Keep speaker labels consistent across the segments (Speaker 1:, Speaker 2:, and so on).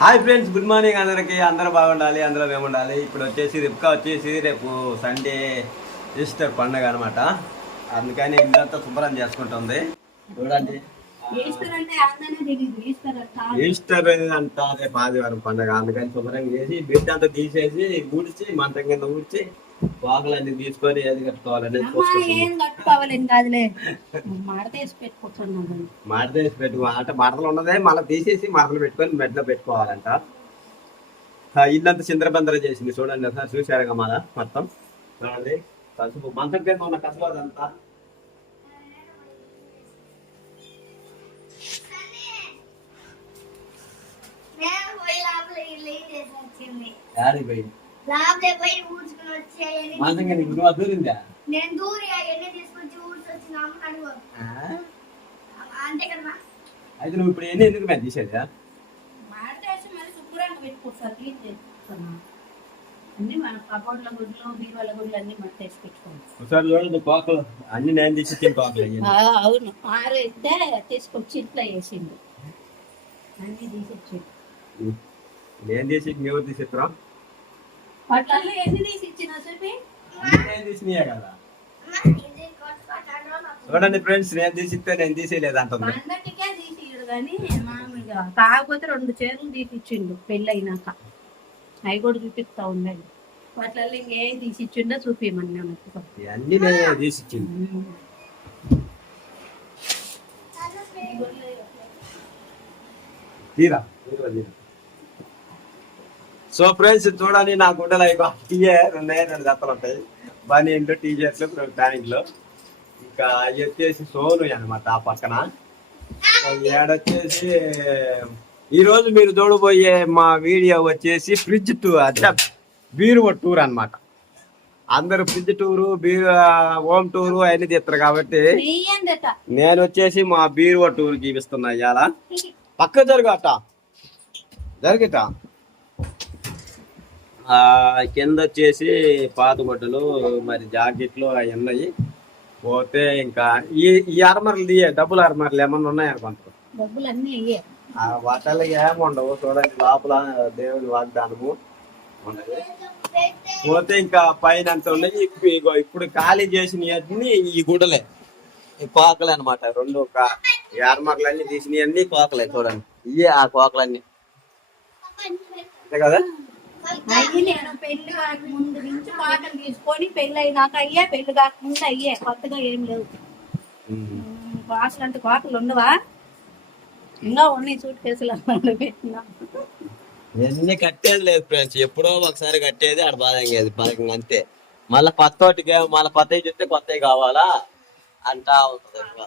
Speaker 1: Hi friends good morning అందరికి. అందరూ బాగుండాలి అందరూ మేము ఉండాలి ఇప్పుడు వచ్చేసి రిప్కా వచ్చేసి రేపు సండే ఈస్టర్ పండగ అనమాట అందుకని ఇల్లంతా శుభ్రం చేసుకుంటుంది. చూడండి.
Speaker 2: ఈస్టర్ అంటే
Speaker 1: రేపు ఆదివారం పండగ. అందుకని శుభ్రం చేసి బిడ్డ అంతా తీసేసి ఊడ్చి మంచం కింద ఊడ్చి వాకులన్నీ తీసుకొని ఏది చూసుకుంటుంది
Speaker 2: ఏం కట్టుకోవాలని కాదులే. మడత వేసి పెట్టుకుంటున్నాను
Speaker 1: మడత వేసి పెట్టుకో. అంటే మడతలు ఉన్నదే మళ్ళీ తీసేసి మడతలు పెట్టుకొని మెడలో పెట్టుకోవాలంట. ఆ, ఇల్లంతా చిందరబందర చేసింది. చూడండి ఒకసారి చూసారుగా మన మొత్తం? చూడండి. కసుపు మంచం కింద ఉన్న కసుపు అదంతా. యాడికి పోయి? మంచం కింద నువ్వు అదూరిందా
Speaker 3: నేను దూరి అవన్నీ తీసుకొచ్చి అడుగు అంతే కదా
Speaker 1: అయితే నువ్వు ఇప్పుడు ఎన్ని ఎందుకు
Speaker 2: మళ్ళీ శుభ్రంగా పెట్టుకుంటారు క్లీన్ చేసుకుంటున్నా అన్ని మన కబోర్డ్ల గుడ్లు బీరువాల గుడ్లు అన్ని మడత వేసి పెట్టుకోండి
Speaker 1: ఒకసారి చూడండి కోకలు. అన్ని నేను తీసి తిని కోకలు అయ్యింది
Speaker 2: అవును. ఆరైతే తీసుకొచ్చి ఇంట్లో వేసిండు. అన్ని తీసిచ్చి
Speaker 1: నేను తీసి ఎవరు తీసి
Speaker 2: వాటిల్లో ఎన్ని తీసి ఇచ్చిన చెప్పి?
Speaker 1: నేను తీసినాయే కదా. చూడండి ఫ్రెండ్స్ నేను తీసి ఇస్తే నేను తీసేయలేదు అంటుంది.
Speaker 2: పండగకే తీసిడు కానీ మామూలుగా. కాకపోతే రెండు చీరలు తీసిచ్చిండు పెళ్ళి అయినాక అవి కూడా చూపిస్తా ఉండండి. వాటిల్లో ఇంకేం తీసిచ్చిండో చూపించమని నాకు
Speaker 1: అన్ని నేను తీసి ఇచ్చింది. తీరా? తీరా, తీరా. సో ఫ్రెండ్స్ చూడండి నా గుండెలు అయిపో ఇవే రెండే రెండు జతలు ఉంటాయి. బనీన్లు టీ షర్ట్లు ప్యాంట్లు. ఇంకా అవి వచ్చేసి సోను అనమాట ఆ పక్కన. ఏడొచ్చేసి ఈ రోజు మీరు చూడబోయే మా వీడియో వచ్చేసి ఫ్రిడ్జ్ టూర్ అంటే బీరువ టూర్ అన్నమాట. అందరూ ఫ్రిడ్జ్ టూరు బీరు హోమ్ టూరు అవన్నీ తీస్తారు కాబట్టి నేను వచ్చేసి మా బీరువా టూర్ చూపిస్తున్నా ఇవాళ పక్క జరుగట జరిగిట ఆ, కింద వచ్చేసి పాత గుడ్డలు మరి జాకెట్లు అవి ఉన్నాయి. పోతే ఇంకా ఈ ఈ అరమరలు తీయ డబ్బులు అరమరలు ఏమన్నా ఉన్నాయా కొంత
Speaker 2: డబ్బులు అన్ని అయ్యే.
Speaker 1: ఆ వాటిల్లో ఏముండవు చూడండి లోపల దేవుని వాగ్దానము ఉండదు పోతే ఇంకా పైన అంత ఉన్నాయి ఇప్పుడు ఖాళీ చేసినవన్నీ ఈ గుడలే ఈ కోకలే అనమాట రెండు ఒక యార్మర్లు అన్ని తీసినవన్నీ కోకలే చూడండి. ఇవే ఆ కోకలన్నీ. అంతే కదా?
Speaker 2: అయ్యి నేను పెళ్ళి కాక ముందు నుంచి పాటలు తీసుకొని పెళ్ళి అయినాక అయ్యే పెళ్ళి కాకముందు అయ్యే. కొత్తగా ఏం లేవు. కాసులు అంటే కోకలు ఉండవా? ఇంకా ఉన్నాయి సూట్ కేసులు
Speaker 1: ఇవన్నీ కట్టేది లేదు ఫ్రెండ్స్. ఎప్పుడో ఒకసారి కట్టేది ఆడ బాధ అయ్యేది పలకం అంతే. మళ్ళీ కొత్తటికి మళ్ళీ కొత్తవి చెప్తే కొత్తవి కావాలా? అంటా ఉంటుంది.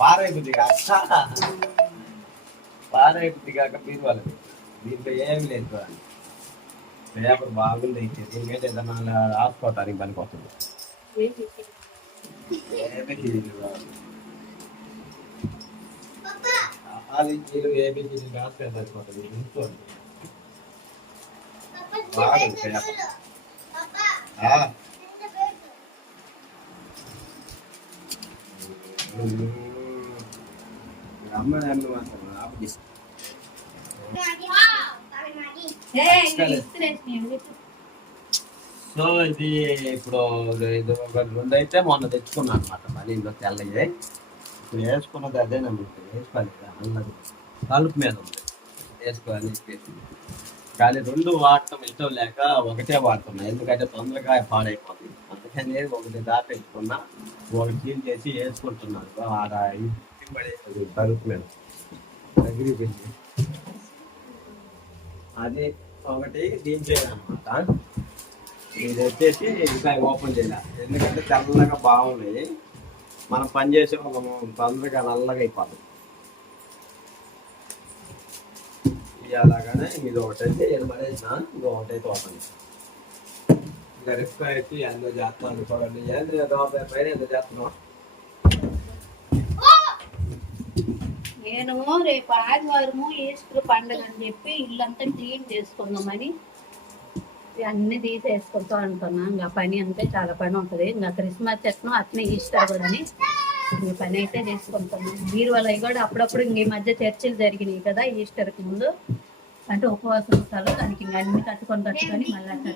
Speaker 1: పారైపోద్ది కాక పారైపోద్ది కాక పీరువాలి దీంట్లో ఏమి లేదు పేపర్ బాగుంది అయితే దీని మీద ఏదైనా రాసుకోవటానికి పనికి వస్తుంది ఏబిసిడీలు కావాలి. రాస్తే సరిపోతుంది. చూసుకోండి బాగుంది పేపర్.
Speaker 3: Mm-hmm.
Speaker 1: సో ఇది ఇప్పుడు ఇది రెండు అయితే మొన్న తెచ్చుకున్నాను అనమాట మళ్ళీ ఇందులో తెల్లయ్యే ఇప్పుడు వేసుకున్నది అదే నమ్ముతుంది వేసుకోవాలి అన్నది. తలుపు మీద ఉంది. వేసుకోవాలి కానీ రెండు వాడటం ఇష్టం లేక ఒకటే వాడుతున్నా. ఎందుకంటే తొందరగా పాడైపోతుంది. అందుకని ఒకటి దాకా ఒకటి క్లీన్ చేసి వేసుకుంటున్నాను. ఆడ అది ఒకటి దీని అనమాట ఇది వచ్చేసి ఇంకా ఓపెన్ చేయాలి. ఎందుకంటే తెల్లగా బాగున్నాయి. మనం పని చేసే ఒక తొందరగా నల్లగా అయిపోతుంది ఇది అలాగానే ఇది ఒకటి అయితే ఇది పడేసిన ఇది ఒకటి అయితే ఓపెన్ చేసిన ఇంకా రిస్క్ అయితే ఎంతో చేస్తాను చూడండి ఏంది దోప పైన ఎంత చేస్తున్నావు
Speaker 2: నేను రేపు ఆదివారము ఈస్టర్ పండుగ అని చెప్పి ఇల్లంతా క్లీన్ చేసుకుందామని అన్ని తీసేసుకుంటూ అంటున్నా ఇంకా పని అంతే చాలా పని ఉంటుంది. ఇంకా క్రిస్మస్ చెట్ను అట్నే ఈస్టర్ కూడా అని ఈ పని అయితే చేసుకుంటున్నాను మీరు వాళ్ళవి కూడా అప్పుడప్పుడు ఇంక ఈ మధ్య చర్చలు జరిగినాయి కదా ఈస్టర్కి ముందు. అంటే ఉపవాసం ఉంటారు. దానికి ఇంకా అన్ని కట్టుకొని కట్టుకొని మళ్ళీ అట్లా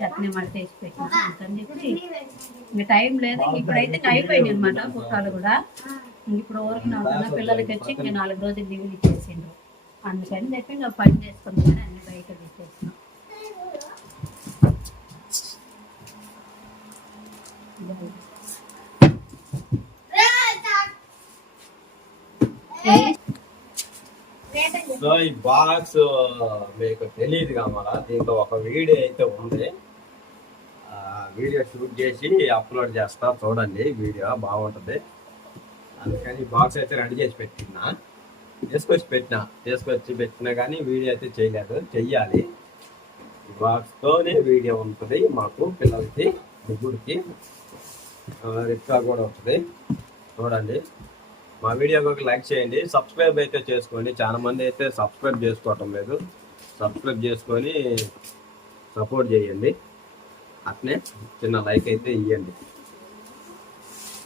Speaker 2: చట్నీ మడత వేసి పెట్టినా. అందుకని చెప్పి ఇంకా టైం లేదు. ఇప్పుడైతే అయిపోయింది అనమాట పుట్టాలు కూడా. ఇప్పుడు ఊరికి నా పిల్లలకి వచ్చి ఇంకా నాలుగు రోజులు లీవ్లు ఇచ్చేసిండ్రు. అందుకని చెప్పి ఇంకా పని చేసుకుందామని అన్ని బయట తీసేసినాం
Speaker 1: సో ఈ బాక్స్ మీకు తెలియదు కావాలా దీంట్లో ఒక వీడియో అయితే ఉంది. ఆ వీడియో షూట్ చేసి అప్లోడ్ చేస్తా చూడండి వీడియో బాగుంటుంది. కానీ బాక్స్ అయితే రెడీ చేసి పెట్టినా. తీసుకొచ్చి పెట్టినా. తీసుకొచ్చి పెట్టినా కానీ వీడియో అయితే చేయలేదు. చెయ్యాలి. బాక్స్తోనే వీడియో ఉంటుంది. మాకు పిల్లలకి ముగ్గురికి రిక్కా కూడా ఉంటుంది చూడండి. మా వీడియోకి ఒక లైక్ చేయండి. సబ్స్క్రైబ్ అయితే చేసుకోండి. చాలా మంది అయితే సబ్స్క్రైబ్ చేసుకోవటం లేదు. సబ్స్క్రైబ్ చేసుకొని సపోర్ట్ చేయండి. అట్నే చిన్న లైక్ అయితే ఇవ్వండి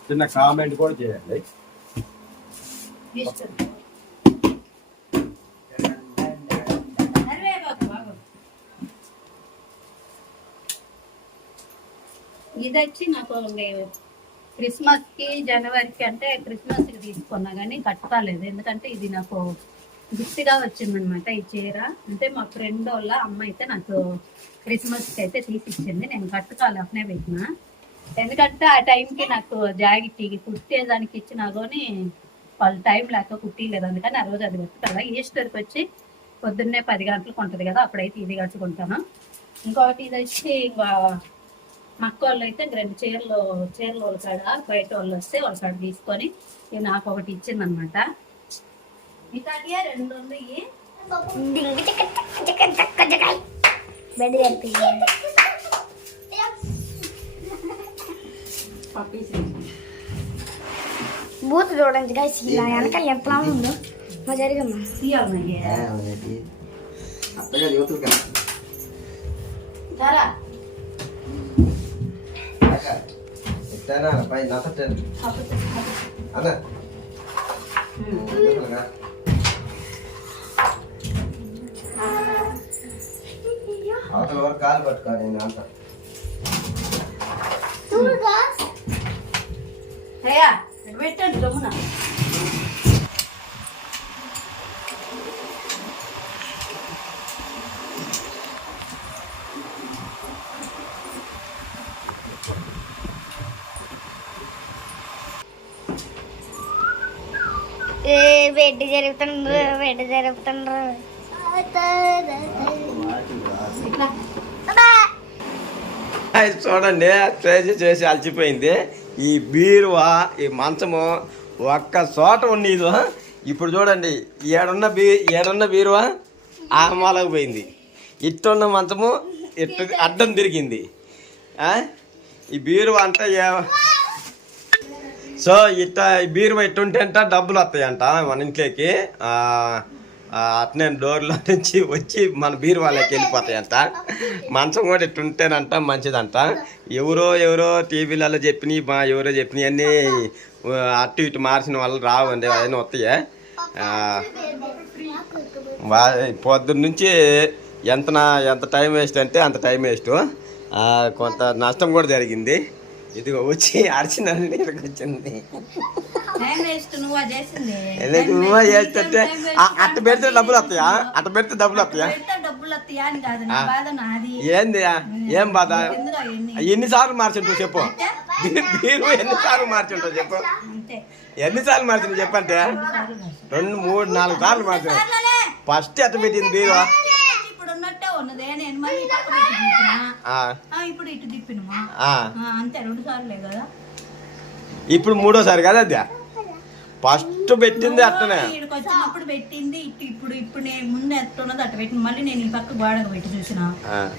Speaker 1: చిన్న కామెంట్ కూడా చేయండి.
Speaker 2: ఇది వచ్చి నాకు క్రిస్మస్కి జనవరికి అంటే క్రిస్మస్కి తీసుకున్నా కానీ కట్టుకోలేదు. ఎందుకంటే ఇది నాకు గిఫ్ట్గా వచ్చిందనమాట ఈ చీర. అంటే మా ఫ్రెండ్ వాళ్ళ అమ్మ అయితే నాకు క్రిస్మస్కి అయితే తీసిచ్చింది. నేను కట్టుకోవాలి అట్నే పెట్టిన. ఎందుకంటే ఆ టైంకి నాకు జాకెట్ కుట్టేదానికి ఇచ్చినా కానీ వాళ్ళు టైం లేక కుట్టిలేదు అందుకని ఆ రోజు అది కట్టుకోవాలి ఈస్టర్కి వచ్చి పొద్దున్నే పది గంటలకు ఉంటుంది కదా అప్పుడైతే ఇది కట్టుకుంటాను ఇంకొకటి ఇది వచ్చి ఇంకా మా అక్క వాళ్ళు అయితే రెండు చీరలు చీరలు వాళ్ళ కాడ బయట వాళ్ళు వస్తే వాళ్ళ కాడ తీసుకొని నాకు ఒకటి ఇచ్చింది అనమాట ఇట్లాంటివే రెండు ఉన్నాయి.
Speaker 3: బూత్ చూడండి guys. ఇలా వెనకాల ఎట్లా ఉందో. మా జరిగమ్మా.
Speaker 1: అవతల వరకు కాలు పట్టుకోవాలి నేను అంత
Speaker 3: చూడుగా
Speaker 2: అయ్యా. పెట్టండి గమ్మున
Speaker 3: ఏ బెడ్ జరుగుతుండ్రు బెడ్ జరుగుతుండ్రు.
Speaker 1: చూడండి చేసి చేసి అలసిపోయింది. ఈ బీరువా ఈ మంచము ఒక్క చోట ఉండేది ఇప్పుడు చూడండి ఏడున్న బీ ఏడున్న బీరువా? ఆ మాలకు పోయింది. ఇట్టున్న మంచము ఇట్టు అడ్డం తిరిగింది. ఈ బీరువా అంటే సో ఇట్ట బీరువా ఇట్టుంటే అంట డబ్బులు వస్తాయంట మన ఇంట్లోకి. అట్నే డోర్లో నుంచి వచ్చి మన బీరువాలోకి వెళ్ళిపోతాయంట. మంచం కూడా ఇట్టుంటేనంట మంచిదంట. ఎవరో ఎవరో టీవీలలో చెప్పినాయి మా ఎవరో చెప్పినాయి అన్నీ అటు ఇటు మార్చిన వాళ్ళు రావండి అవన్నీ వస్తాయే? పొద్దున్న నుంచి ఎంత నా- ఎంత టైం వేస్ట్ అంటే అంత టైం వేస్ట్. కొంత నష్టం కూడా జరిగింది. ఇదిగో వచ్చి అరిచిందని ఇక్కడికి వచ్చింది.
Speaker 2: నువ్వు
Speaker 1: ఎందుకు చేస్తుంటే? అట్ట పెడితే డబ్బులు వస్తాయా? అట్ట పెడితే డబ్బులు వస్తాయా? ఏంది? ఏం బాధ? ఎన్నిసార్లు మార్చుంటావు చెప్పు. మీరు ఎన్నిసార్లు మార్చుంటావు చెప్పు. ఎన్నిసార్లు మార్చింది చెప్పంటే రెండు మూడు నాలుగు సార్లు మార్చాను. ఫస్ట్ ఎట్ట పెట్టింది బీరు
Speaker 2: ఇప్పుడు
Speaker 1: మూడోసారి కదా అది ఫస్ట్ పెట్టింది అట్టనే
Speaker 2: ఇక్కడికి వచ్చినప్పుడు పెట్టింది ఇటు ఇప్పుడు ఇప్పుడు నేను ముందు ఎట్టున్నది అట్ట పెట్టింది. మళ్ళీ నేను ఈ పక్క గోడకు పెట్టి చూసిన.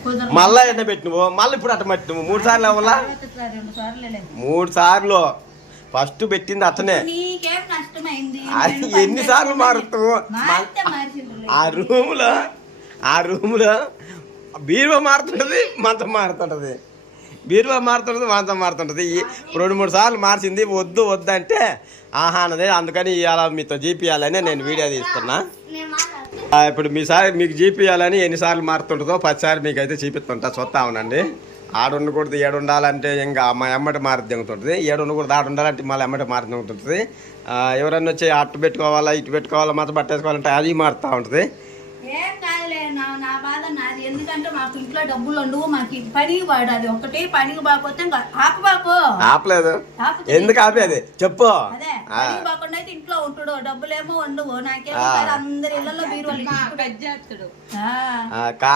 Speaker 2: కుదరదు.
Speaker 1: మళ్ళా పెట్టినవు? మళ్ళీ ఇప్పుడు అట్ట పెట్టినవు? మూడు సార్లు అవ్వాలా?
Speaker 2: తర్వాత ఇట్లా రెండు సార్లు లేదు.
Speaker 1: మూడు సార్లు. ఫస్ట్ పెట్టింది అట్టనే
Speaker 2: నీకేం నష్టమైంది
Speaker 1: అది
Speaker 2: నేను పని
Speaker 1: ఎన్నిసార్లు మారుతావు?
Speaker 2: మారితే మార్చిండ్రులే.
Speaker 1: ఆ రూములో ఆ రూములో బీరువా మారుతుంటది మంచం మారుతుంటది. బీరువా మారుతుంటుంది మంచం మారుతుంటుంది. ఈ రెండు మూడు సార్లు మార్చింది వద్దు వద్దు అంటే ఆహా అన్నది. అందుకని ఇలా మీతో జీపియాలని నేను వీడియో తీస్తున్నా ఇప్పుడు మీ సారి మీకు జీపియాలని ఎన్నిసార్లు మారుతుంటుందో పదిసారి మీకు అయితే చూపిస్తుంటా. చూస్తా ఉండండి. ఆడు ఉండకూడదు ఏడు ఉండాలంటే ఇంకా మా ఎమ్మటి మారి దిగుతుంటుంది ఏడు ఉండకూడదు ఆడు ఉండాలంటే మళ్ళీ ఎమ్మటి మారి దిగుతుంటుంది ఎవరన్నా వచ్చి అట్టు పెట్టుకోవాలా ఇటు పెట్టుకోవాలా మాత్రం పట్టేసుకోవాలంటే అది మారుతూ ఉంటుంది.
Speaker 2: నా నా బాధ నాది. ఎందుకంటే మాకు ఇంట్లో డబ్బులు ఉండవు మాకు ఈ పనికి వాడు అది ఒకటే పనికి బాకపోతే ఇంకా ఆపబాకు
Speaker 1: ఆపలేదు. ఎందుకు ఆపేది? చెప్పు.
Speaker 2: అదే పనికి అయితే ఇంట్లో ఉంటాడు డబ్బులేమో ఉండవు. నాకేమో. కాదు, అందరి ఇళ్ళలో బీరువాలు ఆ.
Speaker 1: ఆ, కా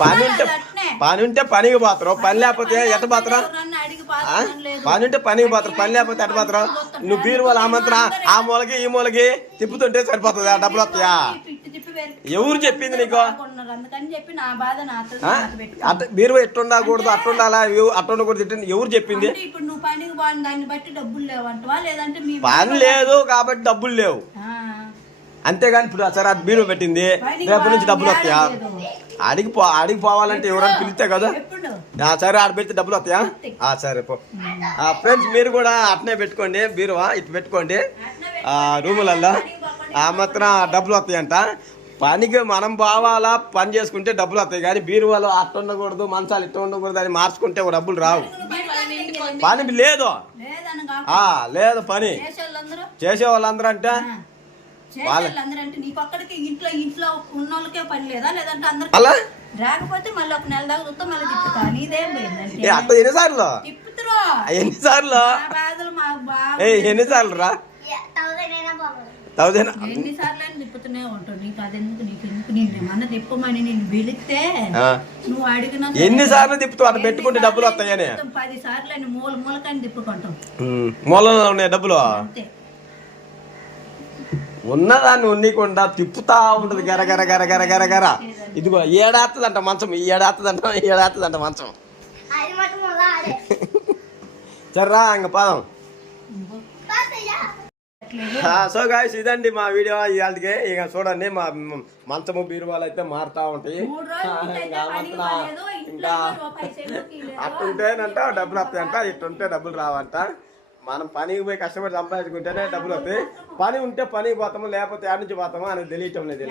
Speaker 1: పని ఉంటే. పని ఉంటే పనికి పోతారు. పని లేకపోతే ఎట్ట పోతారు?
Speaker 2: ఎవరన్నా అడిగి
Speaker 1: ఆ?
Speaker 2: పాత్రం లేదు.
Speaker 1: పని ఉంటే పనికి పోతారు. పని లేకపోతే ఎట్ట పోతారు? నువ్వు బీరువాలు ఆ మాత్రం ఆ మూలకి ఈ మూలకి తిప్పుతుంటే సరిపోతుంది. ఆ డబ్బులు వస్తాయా? ఎవరు చెప్పింది నీకు? ఆ?
Speaker 2: నాకు పెట్టు.
Speaker 1: అట్ట ఎవ- అట్టుండకూడదు ఇట్టు ఎవరు చెప్పింది? పని లేదు కాబట్టి డబ్బులు లేవు. అంతేగాని ఇప్పుడు సరే అది బీరువా పెట్టింది. రేపటి నుంచి డబ్బులు వస్తాయా. అడిగి పో అడిగి పోవాలంటే ఎవరైనా పిలిస్తే కదా? సరే ఆడ పెడితే డబ్బులు వస్తాయా? ఆ, సరే పో. ఫ్రెండ్స్ మీరు కూడా అట్నే పెట్టుకోండి బీరువా ఇటు పెట్టుకోండి. ఆ రూములల్లో. ఆ మాత్రం డబ్బులు వస్తాయంట. పనికి మనం బావాలా పని చేసుకుంటే డబ్బులు వస్తాయి. కానీ బీరువాలో అట్ట ఉండకూడదు మంచాలు ఇట్ట ఉండకూడదు అని మార్చుకుంటే డబ్బులు రావు. పని లేదు. లేదు పని.
Speaker 2: చేసేవాళ్ళందరూ?
Speaker 1: చేసే వాళ్ళందరూ అంటే అట్ట ఎన్నిసార్లు? ఎన్నిసార్లు? ఎన్నిసార్లు రా? థౌజండ్
Speaker 2: ఎన్నిసార్లు అయినా తిప్పుతూనే ఉంటావు. నీకు అదెందుకు? నీకు ఎందుకు? నేను ఏమన్నా తిప్పమని నేను వెళితే నువ్వు అడిగిన
Speaker 1: ఎన్నిసార్లు తిప్పుతావు? అట్ట పెట్టుకుంటే డబ్బులు వస్తాయని.
Speaker 2: పది సార్లు అని మూల తిప్పుకుంటాం.
Speaker 1: మూలలో ఉన్నాయి డబ్బులు? ఉన్నదాన్ని ఉన్నీకుండా తిప్పుతా ఉంటది. గర గర గర గర గర గర. ఇదిగో ఏడాత్తదంట మంచం. ఈ ఏడాత్తదంట ఈ ఏడాత్తదంట మంచం. సర్రా ఇంక పాదం. సో గాయస్ ఇదండి మా వీడియో. ఇవాళకి ఇక చూడండి మా మంచము బీరువాలు అయితే మారుతా ఉంటాయి. ఇంకా. అట్టుంటేనంట డబ్బులు వస్తాయంట ఇట్టుంటే డబ్బులు రావంట. మనం పనికి పోయి కష్టపడి సంపాదించుకుంటేనే డబ్బులు వస్తాయి. పని ఉంటే పనికి పోతాము లేకపోతే యాడ్ నుంచి పోతాము అనేది తెలియటం లేదు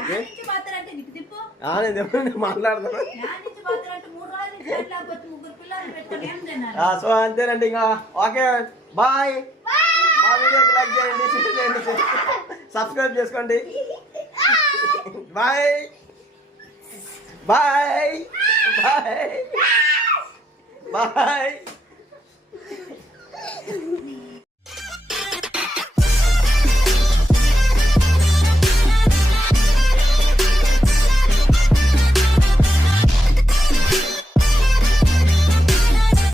Speaker 1: నేను మాట్లాడతాను. సో అంతేనండి ఇంకా. ఓకే బాయ్ ఆ వీడియోకి లైక్ చేయండి షేర్ చేయండి. సబ్స్క్రైబ్ చేసుకోండి. బాయ్. బాయ్. బాయ్. బాయ్.